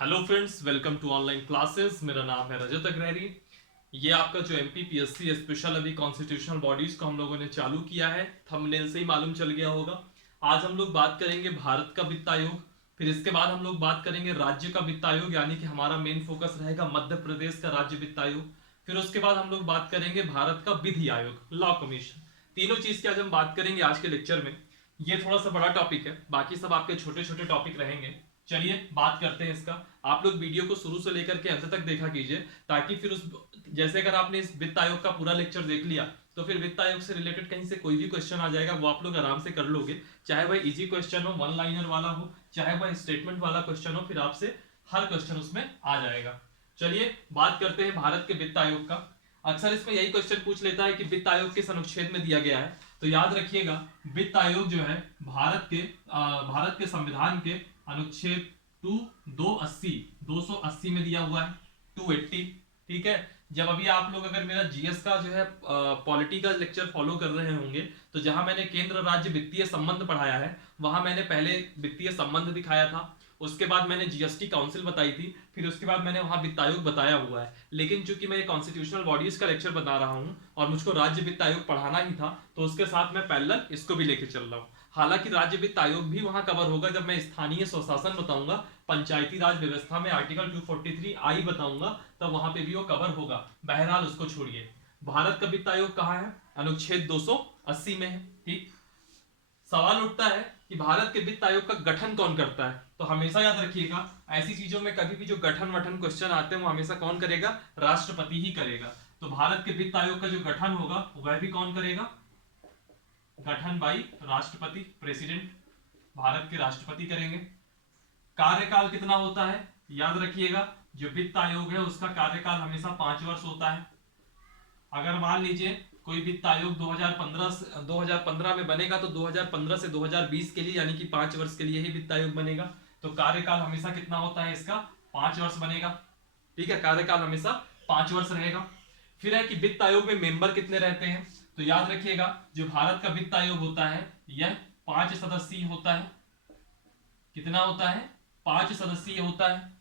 Hello friends, welcome to online classes. मेरा नाम है रजत अग्रहरी। ये आपका जो एमपीपीएससी स्पेशल अभी कॉन्स्टिट्यूशनल बॉडीज को हम लोगों ने चालू किया है, थंबनेल से ही मालूम चल गया होगा। आज हम लोग बात करेंगे भारत का वित्त आयोग, फिर इसके बाद हम लोग बात करेंगे राज्य का वित्त आयोग, यानी कि हमारा मेन फोकस रहेगा मध्य प्रदेश का राज्य वित्त आयोग। फिर उसके बाद हम लोग बात करेंगे भारत का विधि आयोग, लॉ कमीशन। तीनों चीज की आज हम बात करेंगे आज के लेक्चर में। ये थोड़ा सा बड़ा टॉपिक है, बाकी सब आपके छोटे छोटे टॉपिक रहेंगे। चलिए बात करते हैं इसका। आप लोग वीडियो को शुरू से लेकर के अंत तक देखा कीजिए, ताकि फिर उस जैसे अगर आपने इस वित्त आयोग का पूरा लेक्चर देख लिया तो फिर वित्त आयोग से रिलेटेड कहीं से कोई भी क्वेश्चन आ जाएगा, वो आप लोग आराम से कर लोगे। चाहे वह इजी क्वेश्चन हो, वन लाइनर वाला हो, चाहे वह स्टेटमेंट वाला क्वेश्चन हो, फिर आपसे हर क्वेश्चन उसमें आ जाएगा। चलिए बात करते हैं भारत के वित्त आयोग का। अक्सर इसमें यही क्वेश्चन पूछ लेता है कि वित्त आयोग किस अनुच्छेद में दिया गया है। तो याद रखिएगा, वित्त आयोग जो है भारत के संविधान के अनुच्छेद 280 में दिया हुआ है, 280। ठीक है। जब अभी आप लोग अगर मेरा जीएस का जो है पॉलिटी का लेक्चर फॉलो कर रहे होंगे, तो जहां मैंने केंद्र राज्य वित्तीय संबंध पढ़ाया है, वहां मैंने पहले वित्तीय संबंध दिखाया था, उसके बाद मैंने जीएसटी काउंसिल बताई थी, फिर उसके बाद मैंने वहां वित्त आयोग बताया हुआ है। लेकिन चूंकि मैं कॉन्स्टिट्यूशनल बॉडीज का लेक्चर बता रहा हूं और मुझको राज्य वित्त आयोग पढ़ाना ही था, तो उसके साथ मैं पैरेलल इसको भी लेके चल रहा हूं। हालांकि राज्य वित्त आयोग भी वहां कवर होगा जब मैं स्थानीय स्वशासन बताऊंगा, पंचायती राज व्यवस्था में आर्टिकल 243 आई बताऊंगा, तब वहां पे भी वो कवर होगा। बहरहाल उसको छोड़िए। भारत का वित्त आयोग कहाँ है? अनुच्छेद 280 में है। ठीक। सवाल उठता है कि भारत के वित्त आयोग का गठन कौन करता है। तो हमेशा याद रखिएगा, ऐसी चीजों में कभी भी जो गठन वठन क्वेश्चन आते हैं वो हमेशा कौन करेगा? राष्ट्रपति ही करेगा। तो भारत के वित्त आयोग का जो गठन होगा वह भी कौन करेगा? गठन बाई राष्ट्रपति, प्रेसिडेंट, भारत के राष्ट्रपति करेंगे। कार्यकाल कितना होता है? याद रखिएगा, जो वित्त आयोग है उसका कार्यकाल हमेशा 5 वर्ष होता है। अगर मान लीजिए कोई वित्त आयोग 2015 में बनेगा, तो 2015 से 2020 के लिए, यानी कि 5 वर्ष के लिए ही वित्त आयोग बनेगा। तो कार्यकाल हमेशा कितना होता है इसका? 5 वर्ष बनेगा। ठीक है, कार्यकाल हमेशा 5 वर्ष रहेगा। फिर है कि वित्त आयोग में मेंबर कितने रहते हैं। तो याद रखिएगा, जो भारत का वित्त आयोग होता है यह 5 सदस्यीय होता है। कितना होता है? 5 सदस्यीय होता है।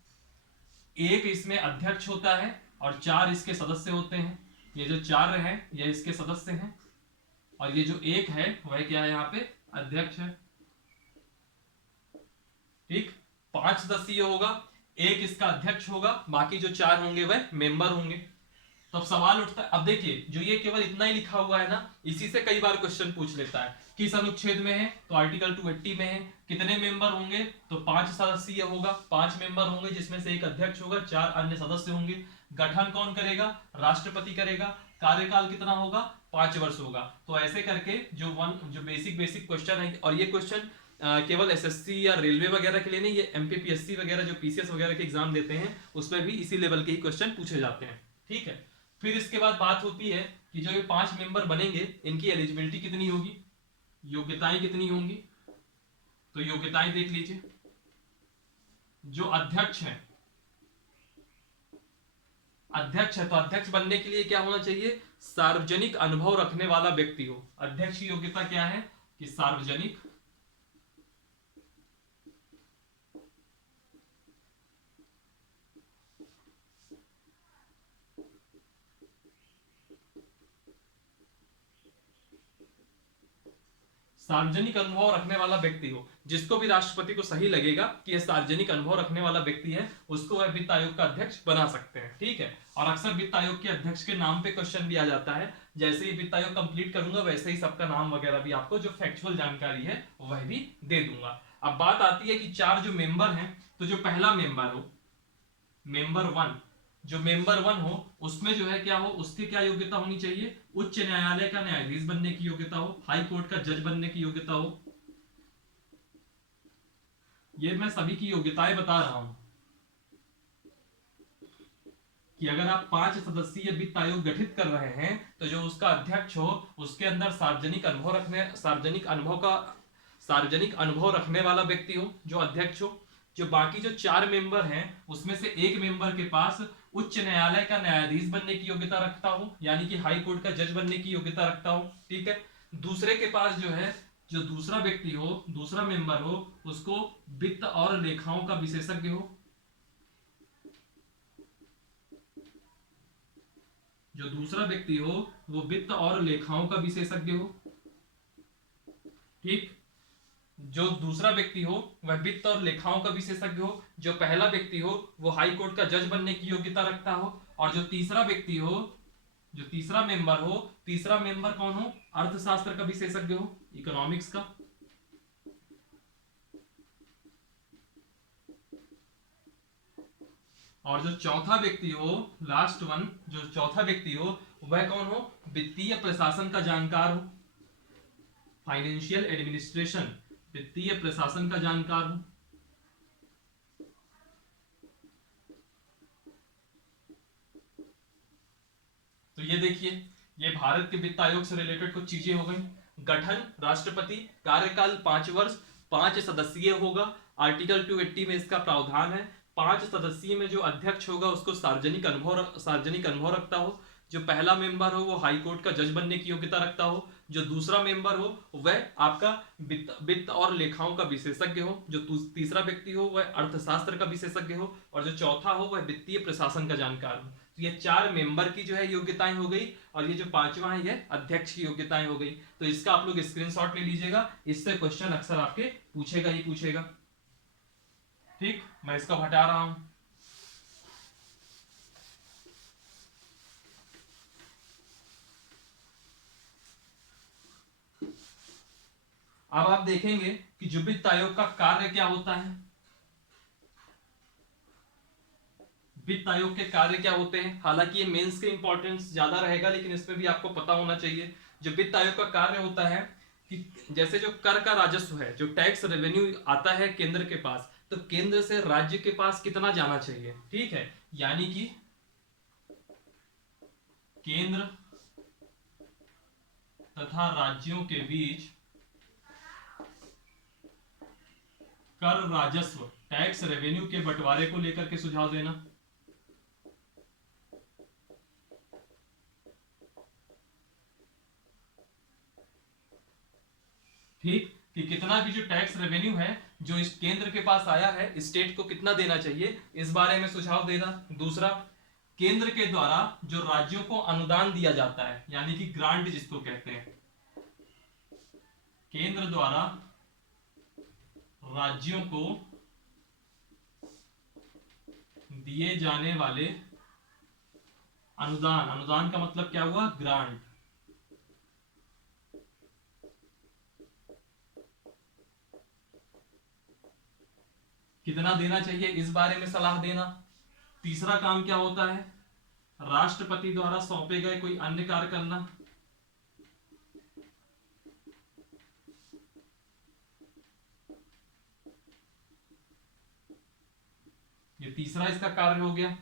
एक इसमें अध्यक्ष होता है और 4 इसके सदस्य होते हैं। ये जो 4 हैं ये इसके सदस्य हैं, और ये जो एक है वह क्या है? यहाँ पे अध्यक्ष है। ठीक। 5 सदस्यीय होगा, एक इसका अध्यक्ष होगा, बाकी जो 4 होंगे वह मेंबर होंगे। तो अब सवाल उठता है, अब देखिए जो ये केवल इतना ही लिखा हुआ है ना, इसी से कई बार क्वेश्चन पूछ लेता है। किस अनुच्छेद में है? तो आर्टिकल 280 में है। कितने मेंबर होंगे? तो 5 सदस्यीय होगा, 5 मेंबर होंगे जिसमें से एक अध्यक्ष होगा, 4 अन्य सदस्य होंगे। गठन कौन करेगा? राष्ट्रपति करेगा। कार्यकाल कितना होगा? 5 वर्ष होगा। तो ऐसे करके जो बेसिक क्वेश्चन है, और ये क्वेश्चन केवल एसएससी या रेलवे वगैरह के लिए नहीं, ये एमपीपीएससी वगैरह जो पीसीएस वगैरह के एग्जाम देते हैं उसमें भी इसी लेवल के ही क्वेश्चन पूछे जाते हैं। ठीक है। फिर इसके बाद बात होती है कि जो ये 5 मेंबर बनेंगे इनकी एलिजिबिलिटी कितनी होगी, योग्यताएं कितनी होंगी। तो योग्यताएं देख लीजिए। जो अध्यक्ष है तो अध्यक्ष बनने के लिए क्या होना चाहिए? सार्वजनिक अनुभव रखने वाला व्यक्ति हो। अध्यक्ष की योग्यता क्या है? कि सार्वजनिक सार्वजनिक अनुभव रखने वाला व्यक्ति हो। जिसको भी राष्ट्रपति को सही लगेगा कि यह सार्वजनिक अनुभव रखने वाला व्यक्ति है, उसको वह वित्त आयोग का अध्यक्ष बना सकते हैं। ठीक है। और अक्सर वित्त आयोग के अध्यक्ष के नाम पे क्वेश्चन भी आ जाता है। जैसे ही वित्त आयोग कंप्लीट करूंगा वैसे ही सबका नाम वगैरह भी आपको जो फैक्चुअल जानकारी है वह भी दे दूंगा। अब बात आती है कि 4 जो मेंबर हैं, तो जो पहला मेंबर हो, मेंबर 1, जो मेंबर 1 हो उसमें जो है क्या हो, उसकी क्या योग्यता होनी चाहिए? उच्च न्यायालय का न्यायाधीश बनने की योग्यता हो, हाई कोर्ट का जज बनने की योग्यता हो। ये मैं सभी की योग्यताएं बता रहा हूं कि अगर आप 5 सदस्यीय वित्त आयोग गठित कर रहे हैं, तो जो उसका अध्यक्ष हो उसके अंदर सार्वजनिक अनुभव रखने वाला व्यक्ति हो, जो अध्यक्ष हो। जो बाकी जो 4 मेंबर हैं उसमें से एक मेंबर के पास उच्च न्यायालय का न्यायाधीश बनने की योग्यता रखता हो, यानी कि हाई कोर्ट का जज बनने की योग्यता रखता हो। ठीक है। दूसरे के पास जो है, जो दूसरा व्यक्ति हो, दूसरा मेंबर हो, उसको वित्त और लेखाओं का विशेषज्ञ हो। जो दूसरा व्यक्ति हो वो वित्त और लेखाओं का विशेषज्ञ हो। ठीक, जो दूसरा व्यक्ति हो वह वित्त और लेखाओं का विशेषज्ञ हो। जो पहला व्यक्ति हो वो हाई कोर्ट का जज बनने की योग्यता रखता हो। और जो तीसरा व्यक्ति हो, जो तीसरा मेंबर हो, तीसरा मेंबर कौन हो, अर्थशास्त्र का विशेषज्ञ हो, इकोनॉमिक्स का। और जो चौथा व्यक्ति हो, लास्ट वन, जो चौथा व्यक्ति हो वह कौन हो, वित्तीय प्रशासन का जानकार हो, फाइनेंशियल एडमिनिस्ट्रेशन, वित्तीय प्रशासन का जानकार हो। तो ये देखिए, ये भारत के वित्त आयोग से रिलेटेड कुछ चीजें हो गई। गठन राष्ट्रपति, कार्यकाल 5 वर्ष, 5 सदस्यीय होगा। आर्टिकल 280 में इसका प्रावधान है। 5 सदस्यीय में जो अध्यक्ष होगा उसको सार्वजनिक अनुभव रखता हो। जो पहला मेंबर हो वो हाई कोर्ट का जज बनने की योग्यता रखता हो। जो दूसरा मेंबर हो वह आपका वित्त और लेखाओं का विशेषज्ञ हो। जो तीसरा व्यक्ति हो वह अर्थशास्त्र का विशेषज्ञ हो। और जो चौथा हो वह वित्तीय प्रशासन का जानकार हो। तो ये 4 मेंबर की जो है योग्यताएं हो गई, और ये जो 5वां है ये अध्यक्ष की योग्यताएं हो गई। तो इसका आप लोग स्क्रीनशॉट ले लीजिएगा, इससे क्वेश्चन अक्सर आपके पूछेगा ही पूछेगा। ठीक, मैं इसको हटा रहा हूं। अब आप देखेंगे कि जो वित्त आयोग का कार्य क्या होता है। वित्त आयोग के कार्य क्या होते हैं, हालांकि ये मेंस के इंपॉर्टेंस ज्यादा रहेगा, लेकिन इसमें भी आपको पता होना चाहिए। जो वित्त आयोग का कार्य होता है कि जैसे जो कर का राजस्व है, जो टैक्स रेवेन्यू आता है केंद्र के पास, तो केंद्र से राज्य के पास कितना जाना चाहिए। ठीक है, यानी कि केंद्र तथा राज्यों के बीच कर राजस्व, टैक्स रेवेन्यू के बंटवारे को लेकर के सुझाव देना। ठीक, कि कितना भी जो टैक्स रेवेन्यू है जो इस केंद्र के पास आया है, स्टेट को कितना देना चाहिए, इस बारे में सुझाव देना। दूसरा, केंद्र के द्वारा जो राज्यों को अनुदान दिया जाता है, यानी कि ग्रांट जिसको कहते हैं, केंद्र द्वारा राज्यों को दिए जाने वाले अनुदान, अनुदान का मतलब क्या हुआ, ग्रांट, कितना देना चाहिए इस बारे में सलाह देना। तीसरा काम क्या होता है, राष्ट्रपति द्वारा सौंपे गए कोई अन्य कार्य करना। ये तीसरा इसका कार्य हो गया।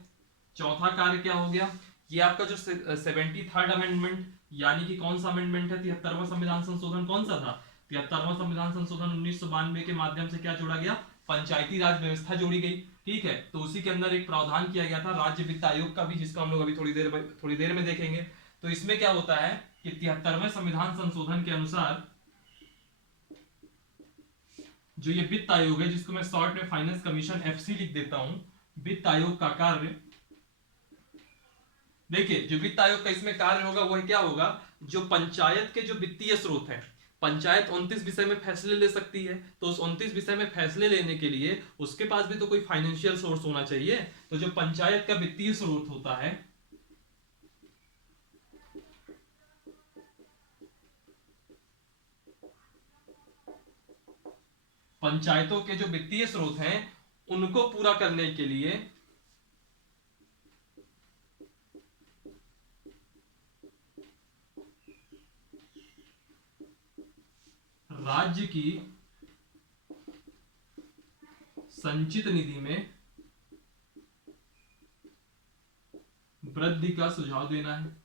चौथा कार्य क्या हो गया, ये आपका जो 73rd अमेंडमेंट, यानी कि कौन सा अमेंडमेंट है, 73वां संविधान संशोधन कौन सा था, 73वां संविधान संशोधन 1992 के माध्यम से क्या जोड़ा गया, पंचायती राज व्यवस्था जोड़ी गई। ठीक है, तो उसी के अंदर एक प्रावधान किया गया था राज्य वित्त आयोग का भी, जिसको हम लोग अभी थोड़ी देर में देखेंगे। तो इसमें क्या होता है कि 73वें संविधान संशोधन के अनुसार जो ये वित्त आयोग है, जिसको मैं शॉर्ट में फाइनेंस कमीशन एफसी लिख देता हूं, वित्त आयोग का कार्य, देखिए जो वित्त आयोग का इसमें कार्य होगा वह क्या होगा, जो पंचायत के जो वित्तीय स्रोत है, पंचायत 29 विषय में फैसले ले सकती है, तो उस 29 विषय में फैसले लेने के लिए उसके पास भी तो कोई फाइनेंशियल सोर्स होना चाहिए। तो जो पंचायत का वित्तीय स्रोत होता है, पंचायतों के जो वित्तीय स्रोत हैं उनको पूरा करने के लिए राज्य की संचित निधि में वृद्धि का सुझाव देना है।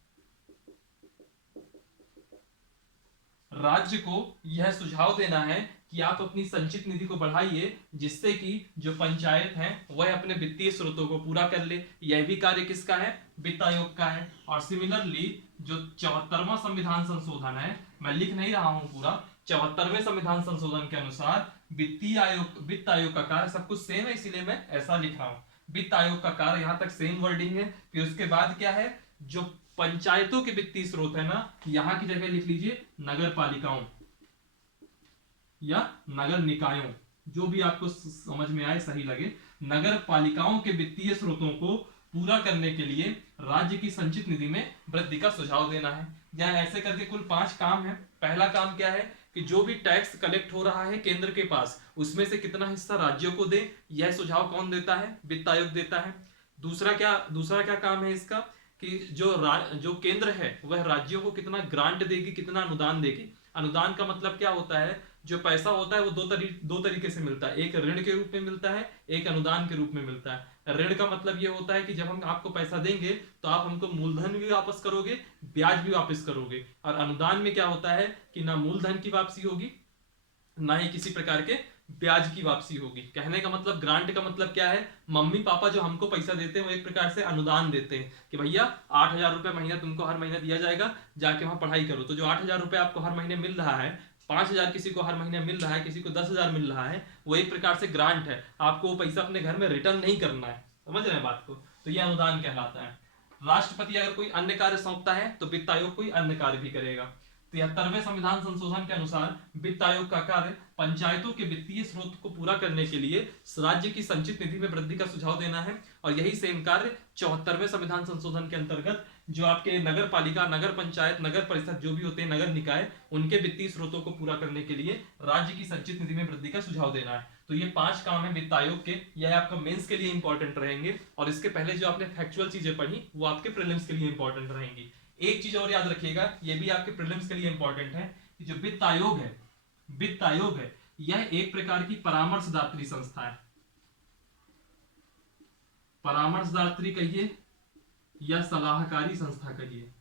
राज्य को यह सुझाव देना है कि आप अपनी संचित निधि को बढ़ाइए, जिससे कि जो पंचायत है वह अपने वित्तीय स्रोतों को पूरा कर ले। यह भी कार्य किसका है, वित्त आयोग का है। और सिमिलरली जो 74वां संविधान संशोधन है, मैं लिख नहीं रहा हूं पूरा, 74वें संविधान संशोधन के अनुसार वित्त आयोग का कार्य, सब कुछ सेम है इसीलिए मैं ऐसा लिख रहा हूं, वित्त आयोग का कार्य, यहां तक सेम वर्डिंग है। फिर उसके बाद क्या है, जो पंचायतों के वित्तीय स्रोत है ना, यहां की जगह लिख लीजिए नगर पालिकाओं या नगर निकायों, जो भी आपको समझ में आए, सही लगे। नगर पालिकाओं के वित्तीय स्रोतों को पूरा करने के लिए राज्य की संचित निधि में वृद्धि का सुझाव देना है। यहाँ ऐसे करके कुल 5 काम है। पहला काम क्या है कि जो भी टैक्स कलेक्ट हो रहा है केंद्र के पास, उसमें से कितना हिस्सा राज्यों को दे, यह सुझाव कौन देता है? वित्त आयोग देता है। दूसरा क्या काम है इसका कि जो केंद्र है वह राज्यों को कितना ग्रांट देगी, कितना अनुदान देगी। अनुदान का मतलब क्या होता है? जो पैसा होता है वो दो तरीके से मिलता है, एक ऋण के रूप में मिलता है, एक अनुदान के रूप में मिलता है। ऋण का मतलब ये होता है कि जब हम आपको पैसा देंगे तो आप हमको मूलधन भी वापस करोगे, ब्याज भी वापस करोगे। और अनुदान में क्या होता है कि ना मूलधन की वापसी होगी, ना ही किसी प्रकार के ब्याज की वापसी होगी। कहने का मतलब, ग्रांट का मतलब क्या है? मम्मी पापा जो हमको पैसा देते हैं वो एक प्रकार से अनुदान देते हैं कि भैया 8,000 रुपए महीना तुमको हर महीना दिया जाएगा, जाके वहां पढ़ाई करो। तो जो 8,000 रुपए आपको हर महीने मिल रहा है, 5,000 किसी को हर महीने मिल रहा है, किसी को 10,000 मिल रहा है, वो एक प्रकार से ग्रांट है। आपको वो पैसा अपने घर में रिटर्न नहीं करना है। समझ रहे हैं बात को? तो ये अनुदान कहलाता है। राष्ट्रपति अगर कोई अन्य कार्य सौंपता है तो वित्त आयोग कोई अन्य कार्य भी करेगा। 73वें संविधान संशोधन के अनुसार वित्त आयोग का कार्य पंचायतों के वित्तीय स्रोत को पूरा करने के लिए राज्य की संचित निधि में वृद्धि का सुझाव देना है। और यही सेम कार्य 74वें संविधान संशोधन के अंतर्गत जो आपके नगर पालिका, नगर पंचायत, नगर परिषद जो भी होते हैं, नगर निकाय, उनके वित्तीय स्रोतों को पूरा करने के लिए राज्य की संचित निधि में वृद्धि का सुझाव देना है। तो ये 5 काम है वित्त आयोग के। यह आपका मेंस के लिए इंपॉर्टेंट रहेंगे, और इसके पहले जो आपने फैक्चुअल चीजें पढ़ी वो आपके प्रीलिम्स के लिए इंपॉर्टेंट रहेंगी। एक चीज और याद रखिएगा, ये भी आपके प्रीलिम्स के लिए इंपॉर्टेंट है कि जो वित्त आयोग है यह एक प्रकार की परामर्शदात्री संस्था है। परामर्शदात्री कहिए या सलाहकारी संस्था कहिए।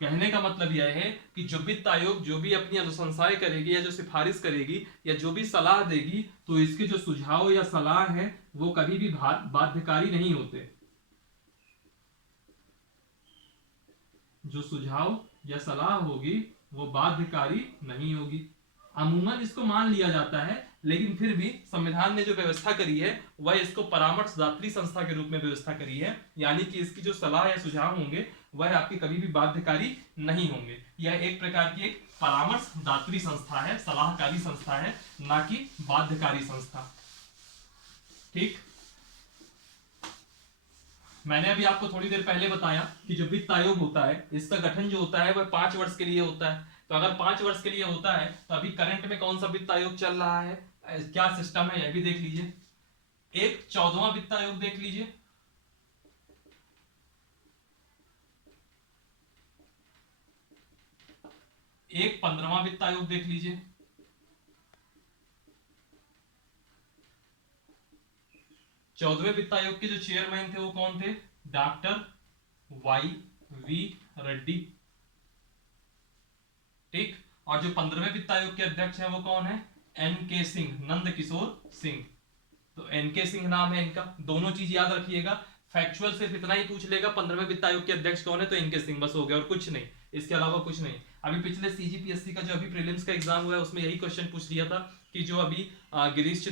कहने का मतलब यह है कि जो वित्त आयोग जो भी अपनी अनुशंसाएं करेगी या जो सिफारिश करेगी या जो भी सलाह देगी, तो इसके जो सुझाव या सलाह है वो कभी भी बाध्यकारी नहीं होते। जो सुझाव या सलाह होगी वो बाध्यकारी नहीं होगी। अमूमन इसको मान लिया जाता है, लेकिन फिर भी संविधान ने जो व्यवस्था करी है वह इसको परामर्शदात्री संस्था के रूप में व्यवस्था करी है। यानी कि इसकी जो सलाह या सुझाव होंगे वह आपके कभी भी बाध्यकारी नहीं होंगे। यह एक प्रकार की एक परामर्शदात्री संस्था है, सलाहकारी संस्था है, ना कि बाध्यकारी संस्था। ठीक, मैंने अभी आपको थोड़ी देर पहले बताया कि जो वित्त आयोग होता है इसका गठन जो होता है वह 5 वर्ष के लिए होता है। तो अगर 5 वर्ष के लिए होता है तो अभी करंट में कौन सा वित्त आयोग चल रहा है, क्या सिस्टम है, यह भी देख लीजिए। एक 14वां वित्त आयोग देख लीजिए, एक 15वां वित्त आयोग देख लीजिए, चौदहवें वित्त आयोग के जो चेयरमैन थे वो कौन थे? Doctor YV Reddy. ठीक, और जो 15वें वित्त आयोग के अध्यक्ष हैं वो कौन है? NK सिंह, नंद किशोर सिंह। तो NK सिंह नाम है इनका। दोनों चीज याद रखिएगा, फैक्चुअल सिर्फ इतना ही पूछ लेगा 15वें वित्त आयोग के अध्यक्ष कौन है, तो NK सिंह बस हो गया, और कुछ नहीं, इसके अलावा कुछ नहीं। अभी पिछले CGPSC का जो अभी प्रीलिम्स का एग्जाम हुआ है उसमें यही क्वेश्चन पूछ लिया था कि जो अभी गिरीश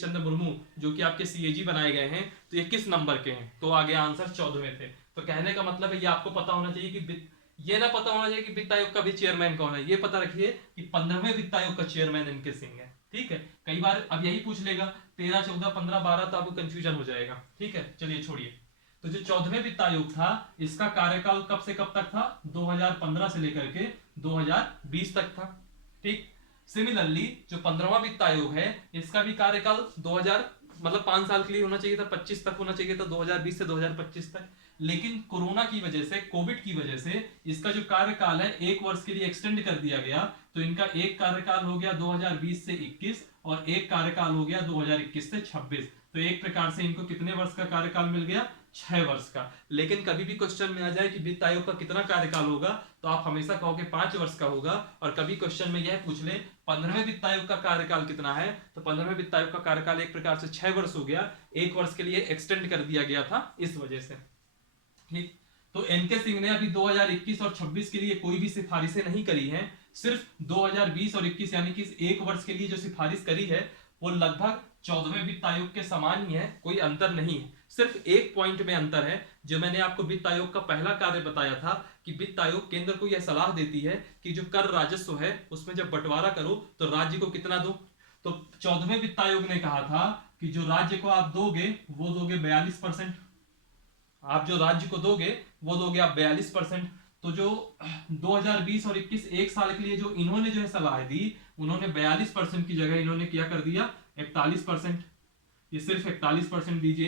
चंद्र मुर्मू जो कि आपके CAG बनाए गए हैं, तो ये किस नंबर के हैं? तो आगे आंसर 14वें थे। तो कहने का मतलब है ये आपको पता होना चाहिए कि ये ना पता होना चाहिए कि वित्त आयोग का भी चेयरमैन कौन है, ये पता रखिए कि 15वें वित्त आयोग का चेयरमैन NK सिंह है। ठीक है, कई बार अब यही पूछ लेगा 13, 14, 15, 12, तो आपको कंफ्यूजन हो जाएगा। ठीक है, चलिए छोड़िए। तो जो 14वें वित्त आयोग था इसका कार्यकाल कब से कब तक था? 2015 से लेकर के 2020 तक था। ठीक, सिमिलरली जो 15वां वित्त आयोग है इसका भी कार्यकाल 5 साल के लिए होना चाहिए था, 25 तक होना चाहिए था, 2020 से 2025 तक। लेकिन कोरोना की वजह से, कोविड की वजह से इसका जो कार्यकाल है 1 वर्ष के लिए एक्सटेंड कर दिया गया। तो इनका एक कार्यकाल हो गया 2020 से 21 और एक कार्यकाल हो गया 2021 से 26। तो एक प्रकार से इनको कितने वर्ष का कार्यकाल मिल गया? 6 वर्ष का। लेकिन कभी भी क्वेश्चन में आ जाए कि वित्त आयोग का कितना कार्यकाल होगा, तो आप हमेशा कहोगे 5 वर्ष का होगा। और कभी क्वेश्चन में यह पूछ ले 15वें वित्त आयोग का कार्यकाल कितना है, तो 15वें वित्त आयोग का कार्यकाल एक प्रकार से 6 वर्ष हो गया, 1 वर्ष के लिए एक्सटेंड कर दिया गया था इस वजह से। ठीक, तो NK सिंह ने अभी 2021 और 26 के लिए कोई भी सिफारिशें नहीं करी हैं, सिर्फ 2020 और 21 यानी कि 1 वर्ष के लिए जो सिफारिश करी है वो लगभग 14वें वित्त आयोग के समान ही है, कोई अंतर नहीं है। सिर्फ एक पॉइंट में अंतर है, जो मैंने आपको वित्त आयोग का पहला कार्य बताया था कि वित्त आयोग केंद्र को यह सलाह देती है कि जो कर राजस्व है उसमें जब बंटवारा करो तो राज्य को कितना दो। तो 14वें वित्त आयोग ने कहा था कि जो राज्य को आप दोगे वो दोगे 42%। आप जो राज्य को दोगे वो दोगे आप 42%। तो जो 2020 और 21 एक साल के लिए जो इन्होंने जो है सलाह दी, उन्होंने 42% की जगह इन्होंने क्या कर दिया 41%। ये सिर्फ 41% दीजिए,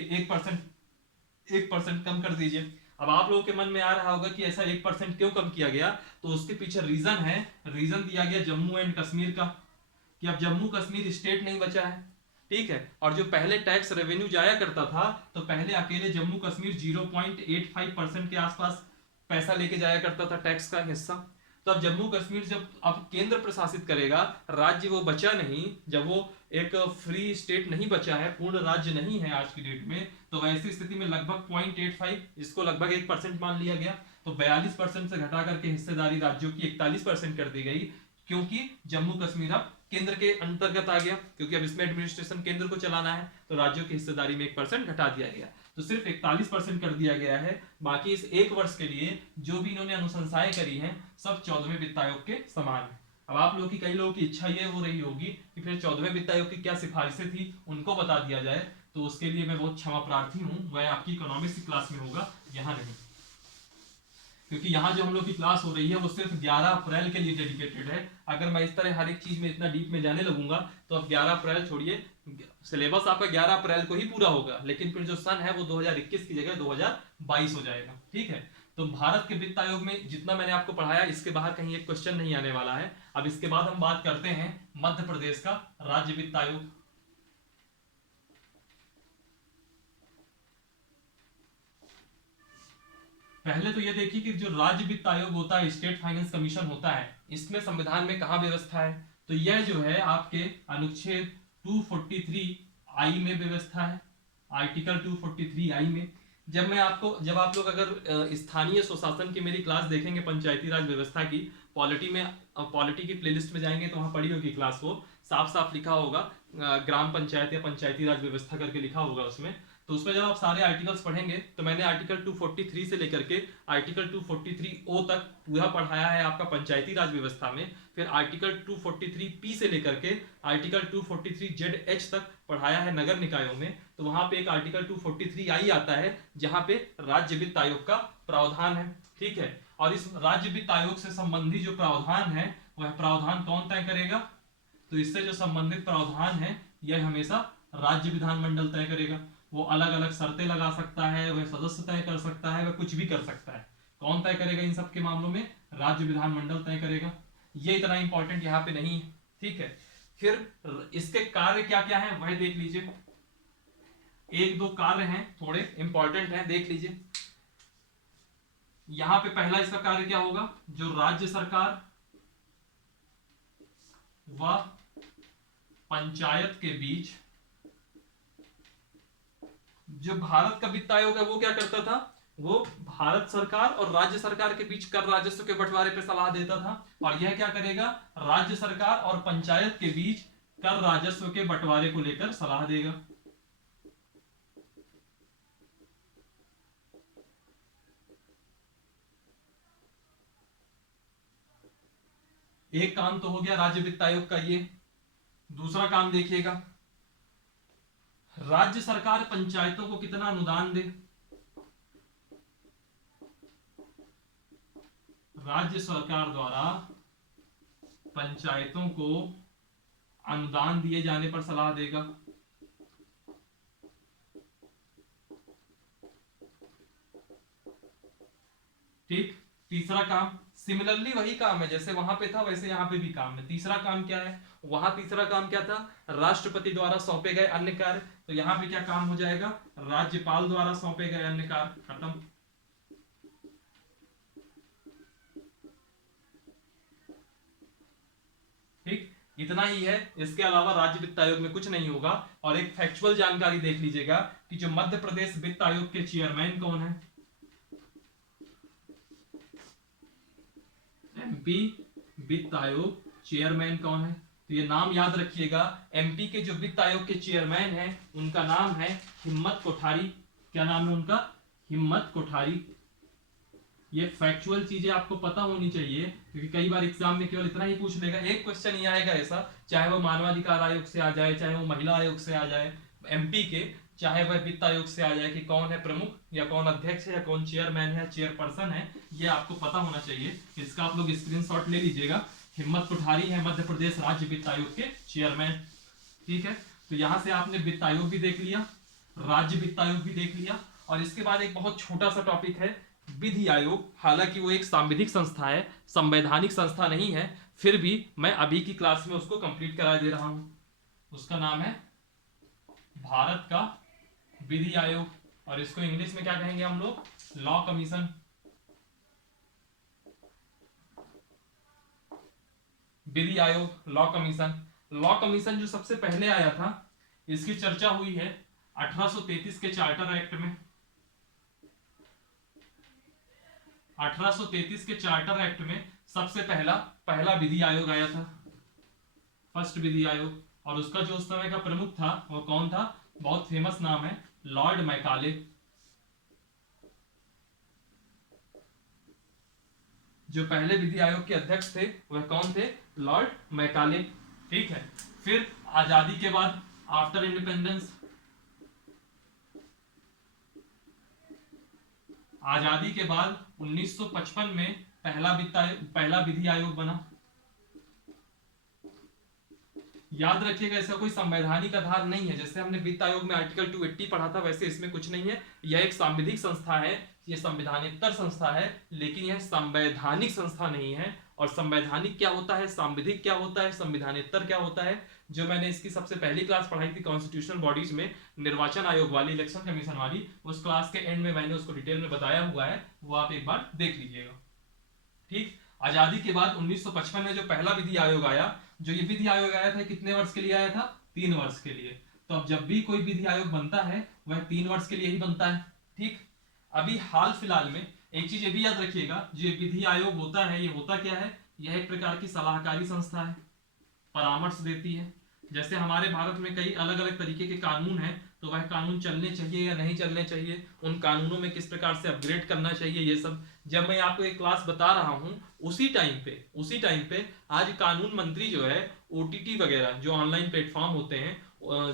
1% कम कर दीजिए। अब आप लोगों के मन में आ रहा होगा कि ऐसा 1% क्यों कम किया गया, तो उसके पीछे रीजन है। रीजन दिया गया जम्मू एंड कश्मीर का, कि अब जम्मू कश्मीर स्टेट नहीं बचा है, ठीक है। और जो पहले टैक्स रेवेन्यू जाया करता था, तो पहले अकेले जम्मू कश्मीर 0.85% के आसपास पैसा लेके जाया करता था टैक्स का हिस्सा। तो अब जम्मू कश्मीर जब अब केंद्र प्रशासित करेगा, राज्य वो बचा नहीं, जब वो एक फ्री स्टेट नहीं बचा है, पूर्ण राज्य नहीं है आज की डेट में, तो वैसी स्थिति में लगभग 0.85, इसको लगभग 1% मान लिया गया। तो 42% से घटा करके हिस्सेदारी राज्यों की 41% कर दी गई, क्योंकि जम्मू कश्मीर अब केंद्र के अंतर्गत आ गया, क्योंकि अब इसमें एडमिनिस्ट्रेशन केंद्र को चलाना है, तो राज्यों की हिस्सेदारी में 1% घटा दिया गया, तो सिर्फ 41% कर दिया गया है। बाकी इस एक वर्ष के लिए जो भी इन्होंने अनुशंसाएं करी हैं सब 14वें वित्त आयोग के समान है। अब आप लोगों की, कई लोगों की इच्छा ये हो रही होगी कि फिर 14वें वित्त आयोग की क्या सिफारिशें थी उनको बता दिया जाए, तो उसके लिए मैं बहुत क्षमा प्रार्थी हूँ, वह आपकी इकोनॉमिक्स की क्लास में होगा, यहाँ नहीं। क्योंकि यहाँ जो हम लोग की क्लास हो रही है वो सिर्फ 11 अप्रैल के लिए डेडिकेटेड है। अगर मैं इस तरह हर एक चीज में इतना डीप में जाने लगूंगा तो अब 11 अप्रैल छोड़िए, सिलेबस आपका 11 अप्रैल को ही पूरा होगा, लेकिन फिर जो सन है वो 2021 की जगह 2022 हो जाएगा, ठीक है। तो भारत के वित्त आयोग में जितना मैंने आपको पढ़ाया, इसके बाहर कहीं एक क्वेश्चन नहीं आने वाला है। अब इसके बाद हम बात करते हैं मध्य प्रदेश का राज्य वित्त आयोग। पहले तो ये देखिए कि जो राज्य वित्त आयोग होता है, स्टेट फाइनेंस कमीशन होता है, इसमें संविधान में कहाँ व्यवस्था है, तो यह जो है आपके अनुच्छेद 243 आई में व्यवस्था है, आर्टिकल 243 आई में। जब आप लोग अगर स्थानीय स्वशासन की मेरी क्लास देखेंगे पंचायती राज व्यवस्था की, पॉलिटी की प्लेलिस्ट में जाएंगे तो वहां पढ़ी होगी क्लास, वो साफ साफ लिखा होगा ग्राम पंचायत या पंचायती राज व्यवस्था करके लिखा होगा उसमें। तो उसमें जब आप सारे आर्टिकल्स पढ़ेंगे, तो मैंने आर्टिकल 243 से लेकर के आर्टिकल 243 ओ तक पूरा पढ़ाया है आपका पंचायती राज व्यवस्था में। फिर आर्टिकल 243 पी से लेकर के आर्टिकल 243 जेड एच तक पढ़ाया है नगर निकायों में। तो वहां पे एक आर्टिकल 243 आई आता है जहां पे राज्य वित्त आयोग का प्रावधान है, ठीक है। और इस राज्य वित्त आयोग से संबंधित जो प्रावधान है, वह प्रावधान कौन तय करेगा, तो इससे जो संबंधित प्रावधान है यह हमेशा राज्य विधानमंडल तय करेगा। वो अलग अलग शर्तें लगा सकता है, वह सदस्य तय कर सकता है, वह कुछ भी कर सकता है। कौन तय करेगा इन सब के मामलों में, राज्य विधानमंडल तय करेगा। ये इतना इंपॉर्टेंट यहाँ पे नहीं है, ठीक है। फिर इसके कार्य क्या क्या है वह देख लीजिए, एक दो कार्य हैं थोड़े इंपॉर्टेंट हैं, देख लीजिए। यहां पे पहला इसका कार्य क्या होगा, जो राज्य सरकार व पंचायत के बीच, जो भारत का वित्त आयोग है वो क्या करता था, वो भारत सरकार और राज्य सरकार के बीच कर राजस्व के बंटवारे पे सलाह देता था। और यह क्या करेगा, राज्य सरकार और पंचायत के बीच कर राजस्व के बंटवारे को लेकर सलाह देगा। एक काम तो हो गया राज्य वित्त आयोग का ये। दूसरा काम देखिएगा, राज्य सरकार पंचायतों को कितना अनुदान दे। राज्य सरकार द्वारा पंचायतों को अनुदान दिए जाने पर सलाह देगा। ठीक। तीसरा काम सिमिलरली वही काम है, जैसे वहां पे था वैसे यहां पे भी काम है। तीसरा काम क्या है, वहां तीसरा काम क्या था, राष्ट्रपति द्वारा सौंपे गए अन्य कार्य। तो यहां पे क्या काम हो जाएगा, राज्यपाल द्वारा सौंपे गए अन्य कार्य, खत्म। ठीक, इतना ही है, इसके अलावा राज्य वित्त आयोग में कुछ नहीं होगा। और एक फैक्चुअल जानकारी देख लीजिएगा कि जो मध्य प्रदेश वित्त आयोग के चेयरमैन कौन है, एमपी वित्त आयोग चेयरमैन कौन है, तो ये नाम याद रखिएगा। एमपी के जो वित्त आयोग के चेयरमैन हैं उनका नाम है हिम्मत कोठारी। क्या नाम है उनका? हिम्मत कोठारी। ये फैक्चुअल चीजें आपको पता होनी चाहिए, क्योंकि कई बार एग्जाम में केवल इतना ही पूछ लेगा, एक क्वेश्चन ही आएगा ऐसा, चाहे वो मानवाधिकार आयोग से आ जाए, चाहे वो महिला आयोग से आ जाए एमपी के, चाहे वह वित्त आयोग से आ जाए कि कौन है प्रमुख या कौन अध्यक्ष है या कौन चेयरमैन है, चेयरपर्सन है, ये आपको पता होना चाहिए। इसका आप लोग स्क्रीनशॉट ले लीजिएगा। हिम्मत कोठारी है मध्य प्रदेश राज्य वित्त आयोग के चेयरमैन। ठीक है, तो यहां से आपने वित्त आयोग भी देख लिया, राज्य वित्त आयोग भी देख लिया, और इसके बाद एक बहुत छोटा सा टॉपिक है विधि आयोग। हालांकि वो एक सांविधिक संस्था है, संवैधानिक संस्था नहीं है, फिर भी मैं अभी की क्लास में उसको कंप्लीट करा दे रहा हूं। उसका नाम है भारत का विधि आयोग, और इसको इंग्लिश में क्या कहेंगे हम लोग? Law commission. विधि आयोग, लॉ कमीशन। लॉ कमीशन जो सबसे पहले आया था, इसकी चर्चा हुई है 1833 के चार्टर एक्ट में। 1833 के चार्टर एक्ट में सबसे पहला विधि आयोग आया था, फर्स्ट विधि आयोग। और उसका जो उस समय का प्रमुख था वो कौन था? बहुत फेमस नाम है, लॉर्ड मैकाले। जो पहले विधि आयोग के अध्यक्ष थे वह कौन थे? Lord Macaulay. ठीक है, फिर आजादी के बाद, आफ्टर इंडिपेंडेंस, आजादी के बाद 1955 में पहला विधि आयोग बना। याद रखिएगा, इसका कोई संवैधानिक आधार नहीं है। जैसे हमने वित्त आयोग में आर्टिकल 280 पढ़ा था, वैसे इसमें कुछ नहीं है। यह एक सांविधिक संस्था है, ये संविधानेतर संस्था है, लेकिन यह संवैधानिक संस्था नहीं है। और संवैधानिक क्या होता है, सांविधिक क्या होता है, संविधानेतर क्या होता है, जो मैंने इसकी सबसे पहली क्लास पढ़ाई थी कॉन्स्टिट्यूशनल बॉडीज में, निर्वाचन आयोग वाली, इलेक्शन कमीशन वाली, उस क्लास के एंड में मैंने उसको डिटेल में बताया हुआ है, वो आप एक बार देख लीजिएगा। ठीक, आजादी के बाद 1955 में जो पहला विधि आयोग आया, जो ये विधि आयोग आया था, कितने वर्ष के लिए आया था? 3 वर्ष के लिए। तो अब जब भी कोई विधि आयोग बनता है वह 3 वर्ष के लिए ही बनता है। ठीक, अभी हाल फिलहाल में एक चीज ये भी याद रखिएगा, जो विधि आयोग होता है, ये होता क्या है? यह एक प्रकार की सलाहकारी संस्था है, परामर्श देती है। जैसे हमारे भारत में कई अलग अलग तरीके के कानून हैं, तो वह कानून चलने चाहिए या नहीं चलने चाहिए, उन कानूनों में किस प्रकार से अपग्रेड करना चाहिए, ये सब जब मैं आपको एक क्लास बता रहा हूं, उसी टाइम पे आज कानून मंत्री जो है, ओटीटी वगैरह जो ऑनलाइन प्लेटफॉर्म होते हैं,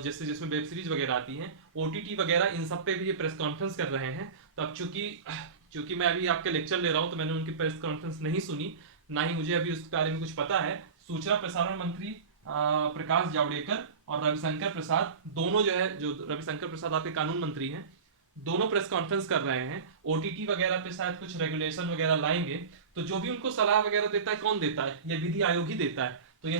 जैसे जिसमें वेब सीरीज वगैरह आती हैं, ओटीटी वगैरह, इन सब पे भी ये प्रेस कॉन्फ्रेंस कर रहे हैं। तो अब चूंकि मैं अभी आपके लेक्चर ले रहा हूं, तो मैंने उनकी प्रेस कॉन्फ्रेंस नहीं सुनी, ना ही मुझे अभी उसके बारे में कुछ पता है। सूचना प्रसारण मंत्री प्रकाश जावड़ेकर और रविशंकर प्रसाद, दोनों जो है, जो रविशंकर प्रसाद आपके कानून मंत्री हैं, दोनों प्रेस कॉन्फ्रेंस कर रहे हैं। ओटीटी वगैरह पे शायद कुछ रेगुलेशन वगैरह लाएंगे, तो जो भी उनको सलाह वगैरह देता है, कौन देता है? ये विधि आयोग ही देता है। तो ये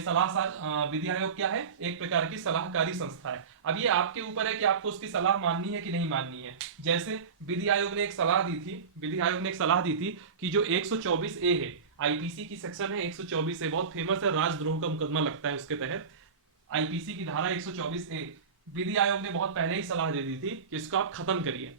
विधि आयोग क्या है? एक प्रकार की सलाहकारी संस्था है। अब ये आपके ऊपर है कि आपको उसकी सलाह माननी है कि नहीं माननी है। जैसे विधि आयोग ने एक सलाह दी थी कि जो 124 ए है, आईपीसी की सेक्शन है 124 ए, बहुत फेमस है, राजद्रोह का मुकदमा लगता है उसके तहत, आईपीसी की धारा 124 ए, विधि आयोग ने बहुत पहले ही सलाह दे दी थी कि इसको आप खत्म करिए,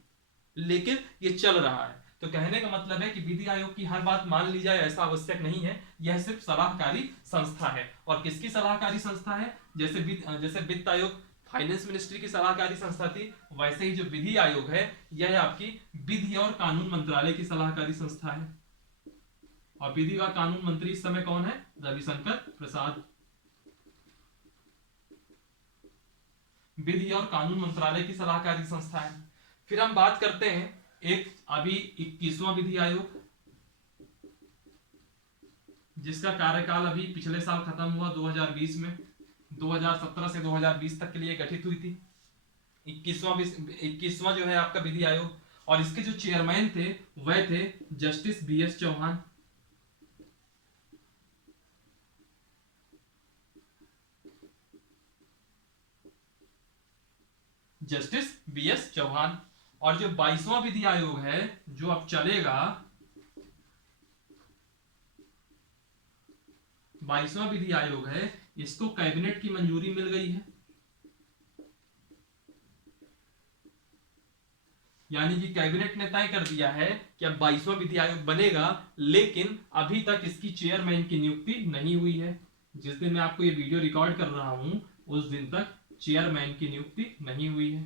लेकिन ये चल रहा है। तो कहने का मतलब है कि विधि आयोग की हर बात मान ली जाए ऐसा आवश्यक नहीं है, यह सिर्फ सलाहकारी संस्था है। और किसकी सलाहकारी संस्था है? जैसे वित्त आयोग फाइनेंस मिनिस्ट्री की सलाहकारी संस्था थी, वैसे ही जो विधि आयोग है, यह आपकी विधि और कानून मंत्रालय की सलाहकारी संस्था है। और विधि व कानून मंत्री इस समय कौन है? रविशंकर प्रसाद। विधि और कानून मंत्रालय की सलाहकारी संस्था है। फिर हम बात करते हैं एक अभी 21वां विधि आयोग, जिसका कार्यकाल अभी पिछले साल खत्म हुआ 2020 में, 2017 से 2020 तक के लिए गठित हुई थी 21वां जो है आपका विधि आयोग। और इसके जो चेयरमैन थे वह थे justice BS Chauhan. Justice BS Chauhan. और जो 22वां विधि आयोग है, जो अब चलेगा, 22वां विधि आयोग है, इसको कैबिनेट की मंजूरी मिल गई है, यानी कि कैबिनेट ने तय कर दिया है कि अब 22वां विधि आयोग बनेगा, लेकिन अभी तक इसकी चेयरमैन की नियुक्ति नहीं हुई है। जिस दिन मैं आपको ये वीडियो रिकॉर्ड कर रहा हूं, उस दिन तक चेयरमैन की नियुक्ति नहीं हुई है।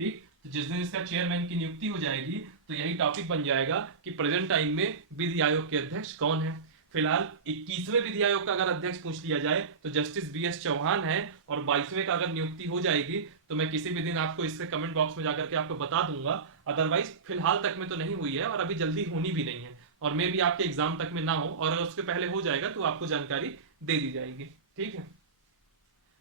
ठीक, तो जिस दिन इसका चेयरमैन की नियुक्ति हो जाएगी तो यही टॉपिक बन जाएगा कि प्रेजेंट टाइम में विधि आयोग के अध्यक्ष कौन है। फिलहाल 21वें विधि आयोग का अगर अध्यक्ष पूछ लिया जाए तो जस्टिस BS चौहान है, और 22वें का अगर नियुक्ति हो जाएगी तो मैं किसी भी दिन आपको इसके कमेंट बॉक्स में जाकर के आपको बता दूंगा। अदरवाइज फिलहाल तक में तो नहीं हुई है और अभी जल्दी होनी भी नहीं है, और मे भी आपके एग्जाम तक में ना हो, और अगर उसके पहले हो जाएगा तो आपको जानकारी दे दी जाएगी। ठीक है,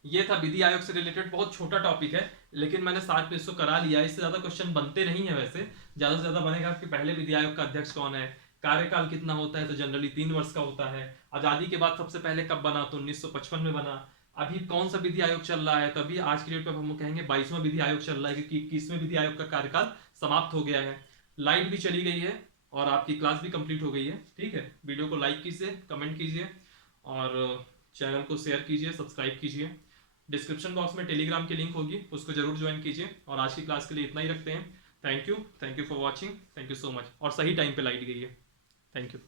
ये था विधि आयोग से रिलेटेड, बहुत छोटा टॉपिक है लेकिन मैंने साथ में इसको करा लिया। इससे ज्यादा क्वेश्चन बनते नहीं है, वैसे ज्यादा से ज्यादा बनेगा कि पहले विधि आयोग का अध्यक्ष कौन है, कार्यकाल कितना होता है, तो जनरली 3 वर्ष का होता है। आजादी के बाद सबसे पहले कब बना, तो 1955 में बना। अभी कौन सा विधि आयोग चल रहा है, तो अभी आज की डेट पे हम कहेंगे 22वां विधि आयोग चल रहा है, क्योंकि 21वें विधि आयोग का कार्यकाल समाप्त हो गया है। लाइट भी चली गई है और आपकी क्लास भी कंप्लीट हो गई है। ठीक है, वीडियो को लाइक कीजिए, कमेंट कीजिए और चैनल को शेयर कीजिए, सब्सक्राइब कीजिए। डिस्क्रिप्शन बॉक्स में टेलीग्राम की लिंक होगी, उसको जरूर ज्वाइन कीजिए। और आज की क्लास के लिए इतना ही रखते हैं। Thank you for watching, thank you so much. और सही टाइम पे लाइट गई है। Thank you.